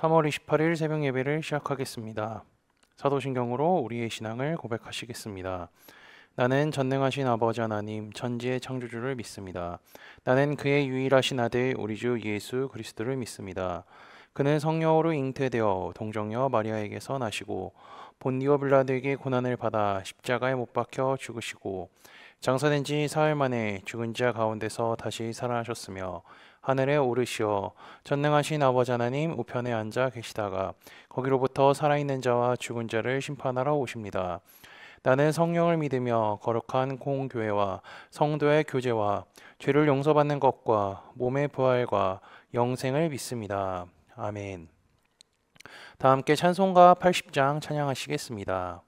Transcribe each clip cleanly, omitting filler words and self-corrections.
3월 28일 새벽 예배를 시작하겠습니다. 사도신경으로 우리의 신앙을 고백하시겠습니다. 나는 전능하신 아버지 하나님 천지의 창조주를 믿습니다. 나는 그의 유일하신 아들 우리 주 예수 그리스도를 믿습니다. 그는 성령으로 잉태되어 동정녀 마리아에게서 나시고 본디오 빌라도에게 고난을 받아 십자가에 못 박혀 죽으시고 장사된 지 사흘 만에 죽은 자 가운데서 다시 살아나셨으며 하늘에 오르시어 전능하신 아버지 하나님 우편에 앉아 계시다가 거기로부터 살아있는 자와 죽은 자를 심판하러 오십니다. 나는 성령을 믿으며 거룩한 공교회와 성도의 교제와 죄를 용서받는 것과 몸의 부활과 영생을 믿습니다. 아멘. 다 함께 찬송가 80장 찬양하시겠습니다.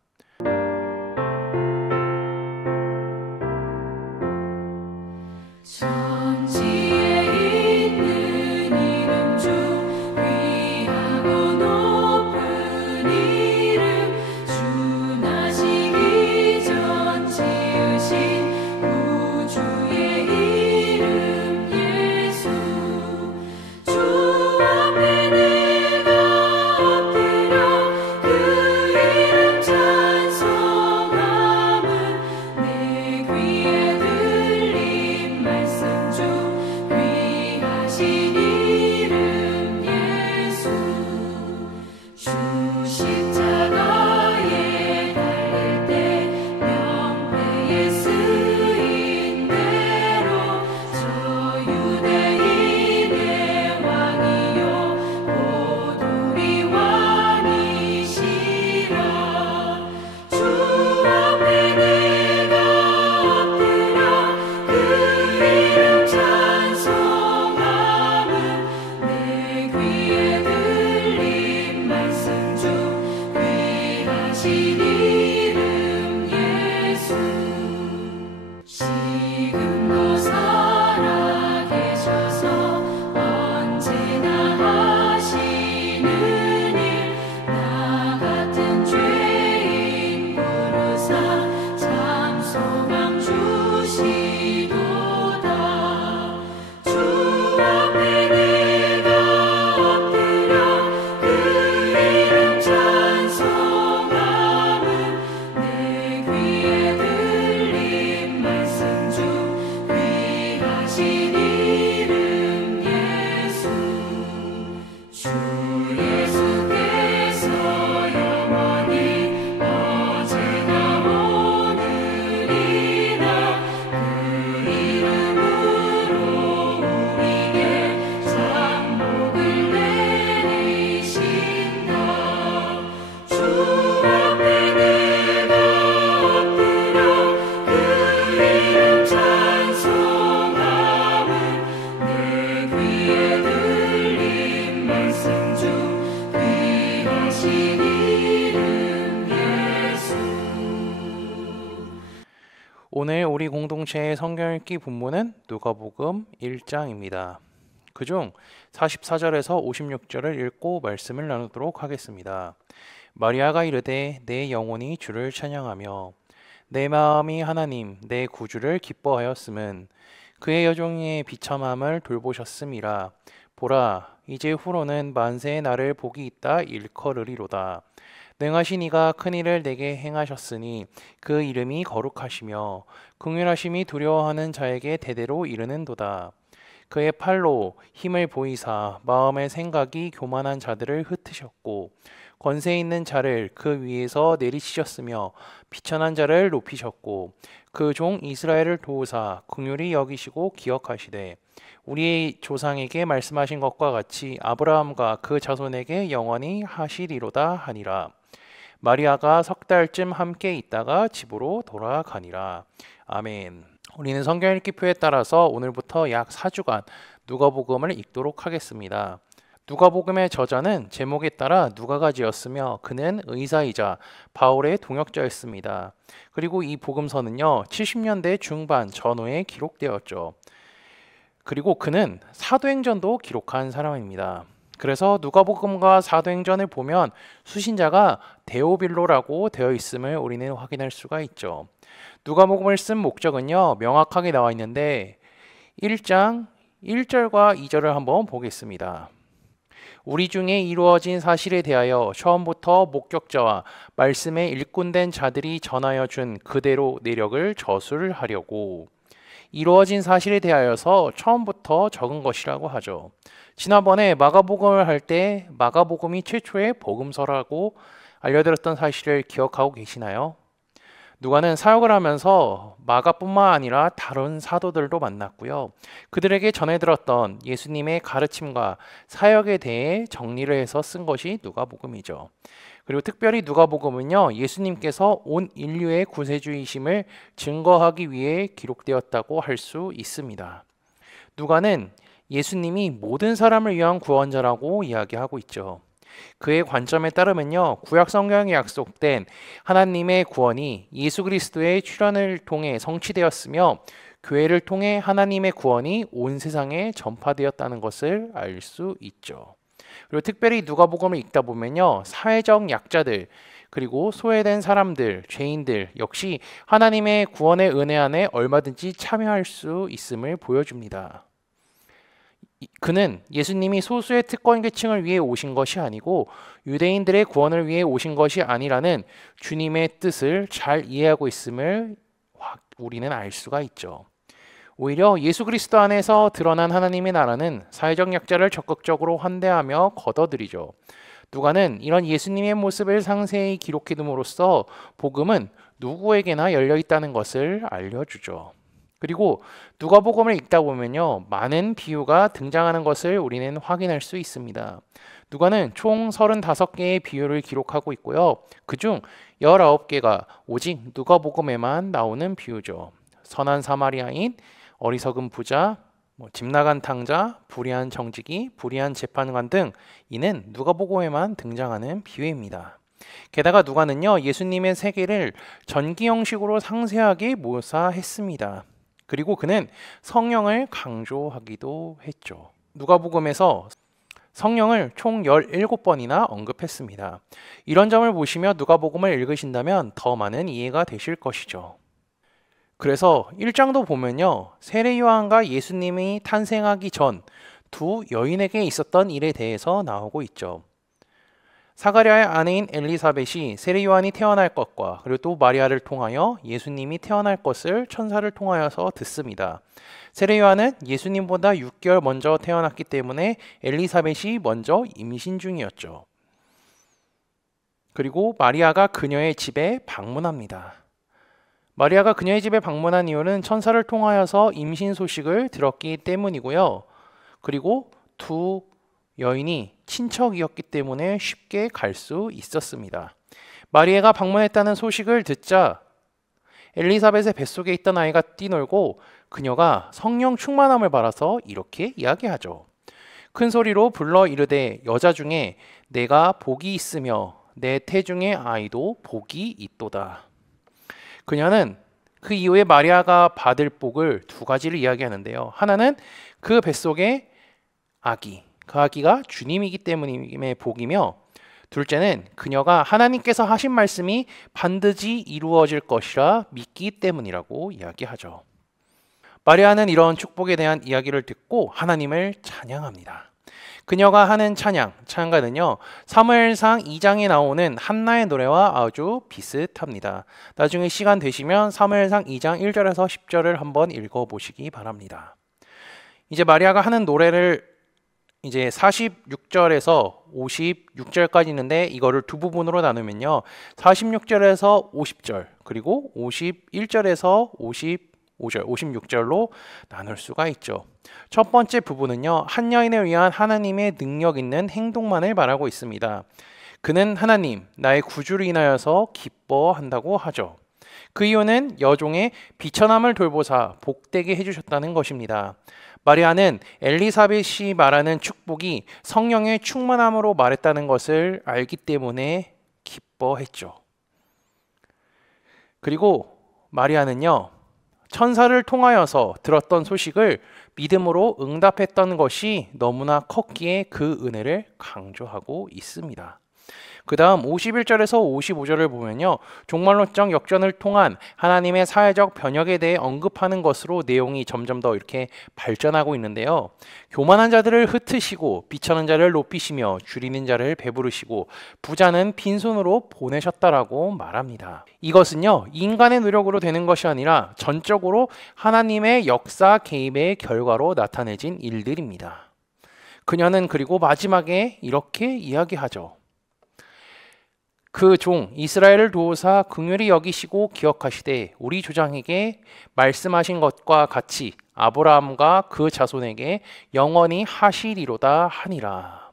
오늘 우리 공동체의 성경 읽기 본문은 누가복음 1장입니다. 그중 44절에서 56절을 읽고 말씀을 나누도록 하겠습니다. 마리아가 이르되 내 영혼이 주를 찬양하며 내 마음이 하나님 내 구주를 기뻐하였음은 그의 여종의 비참함을 돌보셨음이라. 보라 이제 후로는 만세의 날을 복이 있다 일컬으리로다. 능하신 이가 큰 일을 내게 행하셨으니 그 이름이 거룩하시며 긍휼하심이 두려워하는 자에게 대대로 이르는도다. 그의 팔로 힘을 보이사 마음의 생각이 교만한 자들을 흩으셨고 권세 있는 자를 그 위에서 내리치셨으며 비천한 자를 높이셨고 그 종 이스라엘을 도우사 긍휼히 여기시고 기억하시되 우리의 조상에게 말씀하신 것과 같이 아브라함과 그 자손에게 영원히 하시리로다 하니라. 마리아가 석 달쯤 함께 있다가 집으로 돌아가니라. 아멘. 우리는 성경 읽기표에 따라서 오늘부터 약 4주간 누가복음을 읽도록 하겠습니다. 누가복음의 저자는 제목에 따라 누가가 지었으며 그는 의사이자 바울의 동역자였습니다. 그리고 이 복음서는요 70년대 중반 전후에 기록되었죠. 그리고 그는 사도행전도 기록한 사람입니다. 그래서 누가복음과 사도행전을 보면 수신자가 데오빌로라고 되어 있음을 우리는 확인할 수가 있죠. 누가복음을 쓴 목적은요 명확하게 나와 있는데 1장 1절과 2절을 한번 보겠습니다. 우리 중에 이루어진 사실에 대하여 처음부터 목격자와 말씀에 일꾼된 자들이 전하여 준 그대로 내력을 저술하려고. 이루어진 사실에 대하여서 처음부터 적은 것이라고 하죠. 지난번에 마가복음을 할 때 마가복음이 최초의 복음서라고 알려드렸던 사실을 기억하고 계시나요? 누가는 사역을 하면서 마가뿐만 아니라 다른 사도들도 만났고요. 그들에게 전해들었던 예수님의 가르침과 사역에 대해 정리를 해서 쓴 것이 누가복음이죠. 그리고 특별히 누가복음은요, 예수님께서 온 인류의 구세주이심을 증거하기 위해 기록되었다고 할 수 있습니다. 누가는 예수님이 모든 사람을 위한 구원자라고 이야기하고 있죠. 그의 관점에 따르면요, 구약 성경에 약속된 하나님의 구원이 예수 그리스도의 출현을 통해 성취되었으며 교회를 통해 하나님의 구원이 온 세상에 전파되었다는 것을 알 수 있죠. 그리고 특별히 누가복음을 읽다 보면요, 사회적 약자들 그리고 소외된 사람들, 죄인들 역시 하나님의 구원의 은혜 안에 얼마든지 참여할 수 있음을 보여줍니다. 그는 예수님이 소수의 특권계층을 위해 오신 것이 아니고 유대인들의 구원을 위해 오신 것이 아니라는 주님의 뜻을 잘 이해하고 있음을 우리는 알 수가 있죠. 오히려 예수 그리스도 안에서 드러난 하나님의 나라는 사회적 약자를 적극적으로 환대하며 걷어들이죠. 누가는 이런 예수님의 모습을 상세히 기록해둠으로써 복음은 누구에게나 열려 있다는 것을 알려주죠. 그리고 누가복음을 읽다 보면요, 많은 비유가 등장하는 것을 우리는 확인할 수 있습니다. 누가는 총 35개의 비유를 기록하고 있고요. 그중 19개가 오직 누가복음에만 나오는 비유죠. 선한 사마리아인, 어리석은 부자, 집 나간 탕자, 불의한 정직이, 불의한 재판관 등 이는 누가복음에만 등장하는 비유입니다. 게다가 누가는요, 예수님의 세계를 전기 형식으로 상세하게 묘사했습니다. 그리고 그는 성령을 강조하기도 했죠. 누가복음에서 성령을 총 17번이나 언급했습니다. 이런 점을 보시며 누가복음을 읽으신다면 더 많은 이해가 되실 것이죠. 그래서 1장도 보면요, 세례 요한과 예수님이 탄생하기 전 두 여인에게 있었던 일에 대해서 나오고 있죠. 사가랴의 아내인 엘리사벳이 세례 요한이 태어날 것과 그리고 또 마리아를 통하여 예수님이 태어날 것을 천사를 통하여서 듣습니다. 세례 요한은 예수님보다 6개월 먼저 태어났기 때문에 엘리사벳이 먼저 임신 중이었죠. 그리고 마리아가 그녀의 집에 방문합니다. 마리아가 그녀의 집에 방문한 이유는 천사를 통하여서 임신 소식을 들었기 때문이고요. 그리고 두 여인이 친척이었기 때문에 쉽게 갈 수 있었습니다. 마리아가 방문했다는 소식을 듣자 엘리사벳의 뱃속에 있던 아이가 뛰놀고 그녀가 성령 충만함을 받아서 이렇게 이야기하죠. 큰 소리로 불러 이르되 여자 중에 내가 복이 있으며 내 태중의 아이도 복이 있도다. 그녀는 그 이후에 마리아가 받을 복을 두 가지를 이야기하는데요. 하나는 그 뱃속에 아기, 그 아기가 주님이기 때문임의 복이며, 둘째는 그녀가 하나님께서 하신 말씀이 반드시 이루어질 것이라 믿기 때문이라고 이야기하죠. 마리아는 이런 축복에 대한 이야기를 듣고 하나님을 찬양합니다. 그녀가 하는 찬양가는요, 사무엘상 2장에 나오는 한나의 노래와 아주 비슷합니다. 나중에 시간 되시면 사무엘상 2장 1절에서 10절을 한번 읽어보시기 바랍니다. 이제 마리아가 하는 노래를 이제 46절에서 56절까지 있는데 이거를 두 부분으로 나누면요, 46절에서 50절 그리고 51절에서 55절, 56절로 나눌 수가 있죠. 첫 번째 부분은요, 한 여인을 위한 하나님의 능력 있는 행동만을 말하고 있습니다. 그는 하나님, 나의 구주를 인하여서 기뻐한다고 하죠. 그 이유는 여종의 비천함을 돌보사 복되게 해주셨다는 것입니다. 마리아는 엘리사벳이 말하는 축복이 성령의 충만함으로 말했다는 것을 알기 때문에 기뻐했죠. 그리고 마리아는요, 천사를 통하여서 들었던 소식을 믿음으로 응답했던 것이 너무나 컸기에 그 은혜를 강조하고 있습니다. 그 다음 51절에서 55절을 보면요. 종말론적 역전을 통한 하나님의 사회적 변혁에 대해 언급하는 것으로 내용이 점점 더 이렇게 발전하고 있는데요. 교만한 자들을 흩으시고 비천한 자를 높이시며 줄이는 자를 배부르시고 부자는 빈손으로 보내셨다라고 말합니다. 이것은요. 인간의 노력으로 되는 것이 아니라 전적으로 하나님의 역사 개입의 결과로 나타내진 일들입니다. 그녀는 그리고 마지막에 이렇게 이야기하죠. 그 종 이스라엘을 도우사 긍휼히 여기시고 기억하시되 우리 조상에게 말씀하신 것과 같이 아브라함과 그 자손에게 영원히 하시리로다 하니라.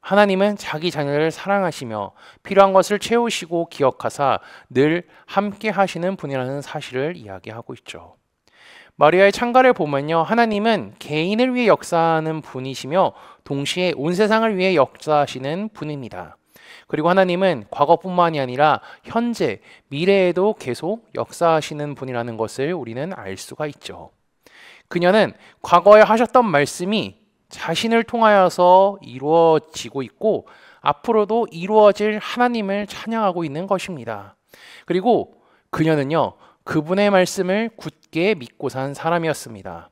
하나님은 자기 자녀를 사랑하시며 필요한 것을 채우시고 기억하사 늘 함께 하시는 분이라는 사실을 이야기하고 있죠. 마리아의 창가를 보면요. 하나님은 개인을 위해 역사하는 분이시며 동시에 온 세상을 위해 역사하시는 분입니다. 그리고 하나님은 과거뿐만이 아니라 현재, 미래에도 계속 역사하시는 분이라는 것을 우리는 알 수가 있죠. 그녀는 과거에 하셨던 말씀이 자신을 통하여서 이루어지고 있고 앞으로도 이루어질 하나님을 찬양하고 있는 것입니다. 그리고 그녀는요. 그분의 말씀을 굳게 믿고 산 사람이었습니다.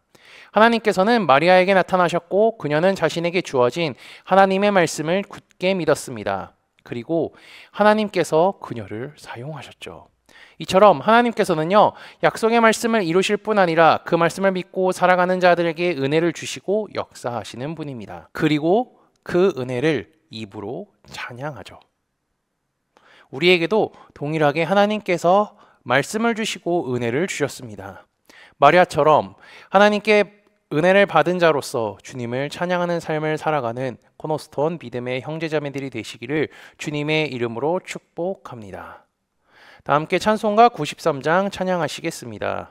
하나님께서는 마리아에게 나타나셨고 그녀는 자신에게 주어진 하나님의 말씀을 굳게 믿었습니다. 그리고 하나님께서 그녀를 사용하셨죠. 이처럼 하나님께서는요, 약속의 말씀을 이루실 뿐 아니라 그 말씀을 믿고 살아가는 자들에게 은혜를 주시고 역사하시는 분입니다. 그리고 그 은혜를 입으로 찬양하죠. 우리에게도 동일하게 하나님께서 말씀을 주시고 은혜를 주셨습니다. 마리아처럼 하나님께 은혜를 받은 자로서 주님을 찬양하는 삶을 살아가는 코너스톤 믿음의 형제자매들이 되시기를 주님의 이름으로 축복합니다. 다 함께 찬송가 93장 찬양하시겠습니다.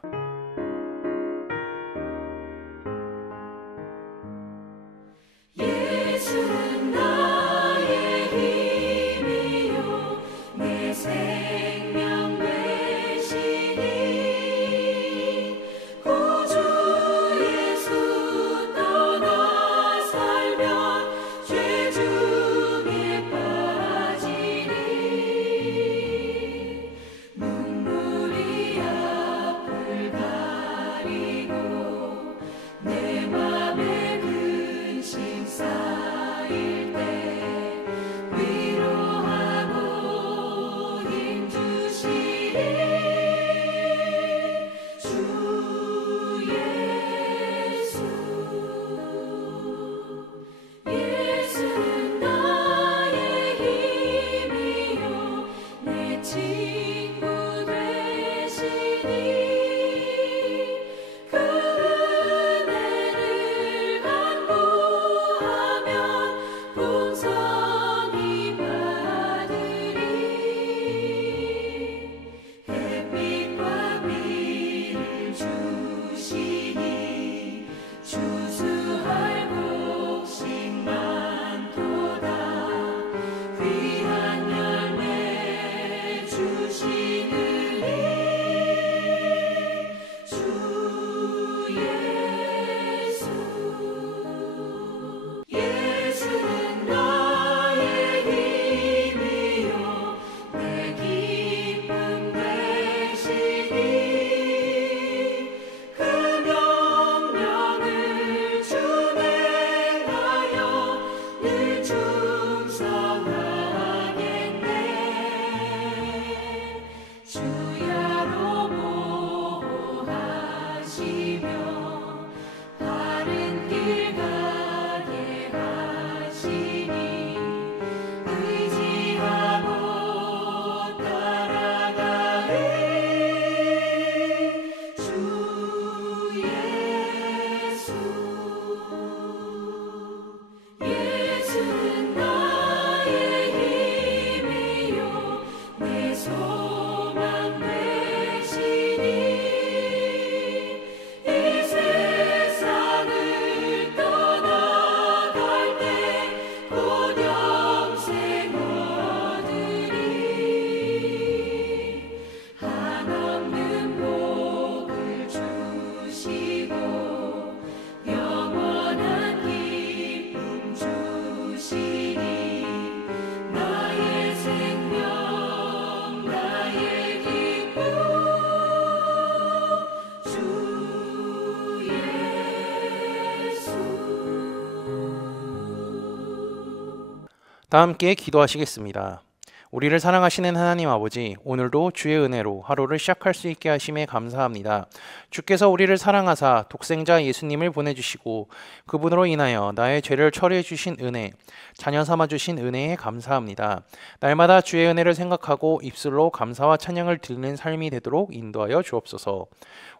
다 함께 기도하시겠습니다. 우리를 사랑하시는 하나님 아버지, 오늘도 주의 은혜로 하루를 시작할 수 있게 하심에 감사합니다. 주께서 우리를 사랑하사 독생자 예수님을 보내주시고 그분으로 인하여 나의 죄를 처리해 주신 은혜, 자녀 삼아 주신 은혜에 감사합니다. 날마다 주의 은혜를 생각하고 입술로 감사와 찬양을 드리는 삶이 되도록 인도하여 주옵소서.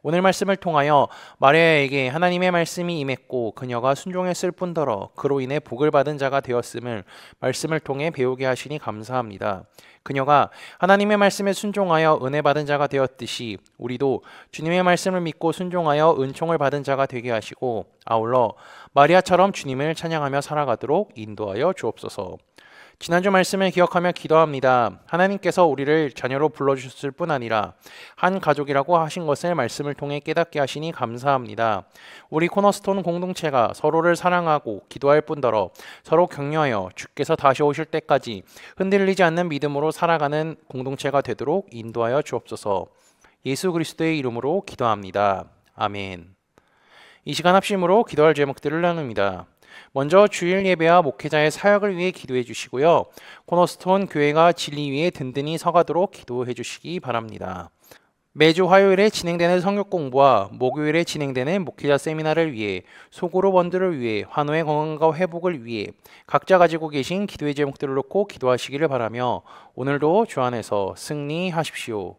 오늘 말씀을 통하여 마리아에게 하나님의 말씀이 임했고 그녀가 순종했을 뿐더러 그로 인해 복을 받은 자가 되었음을 말씀을 통해 배우게 하시니 감사합니다. 그녀가 하나님의 말씀에 순종하여 은혜 받은 자가 되었듯이 우리도 주님의 말씀을 믿고 순종하여 은총을 받은 자가 되게 하시고 아울러 마리아처럼 주님을 찬양하며 살아가도록 인도하여 주옵소서. 지난주 말씀을 기억하며 기도합니다. 하나님께서 우리를 자녀로 불러주셨을 뿐 아니라 한 가족이라고 하신 것을 말씀을 통해 깨닫게 하시니 감사합니다. 우리 코너스톤 공동체가 서로를 사랑하고 기도할 뿐더러 서로 격려하여 주께서 다시 오실 때까지 흔들리지 않는 믿음으로 살아가는 공동체가 되도록 인도하여 주옵소서. 예수 그리스도의 이름으로 기도합니다. 아멘. 이 시간 합심으로 기도할 제목들을 나눕니다. 먼저 주일 예배와 목회자의 사역을 위해 기도해 주시고요. 코너스톤 교회가 진리 위에 든든히 서가도록 기도해 주시기 바랍니다. 매주 화요일에 진행되는 성경 공부와 목요일에 진행되는 목회자 세미나를 위해 소그룹 원들을 위해 환우의 건강과 회복을 위해 각자 가지고 계신 기도의 제목들을 놓고 기도하시기를 바라며 오늘도 주 안에서 승리하십시오.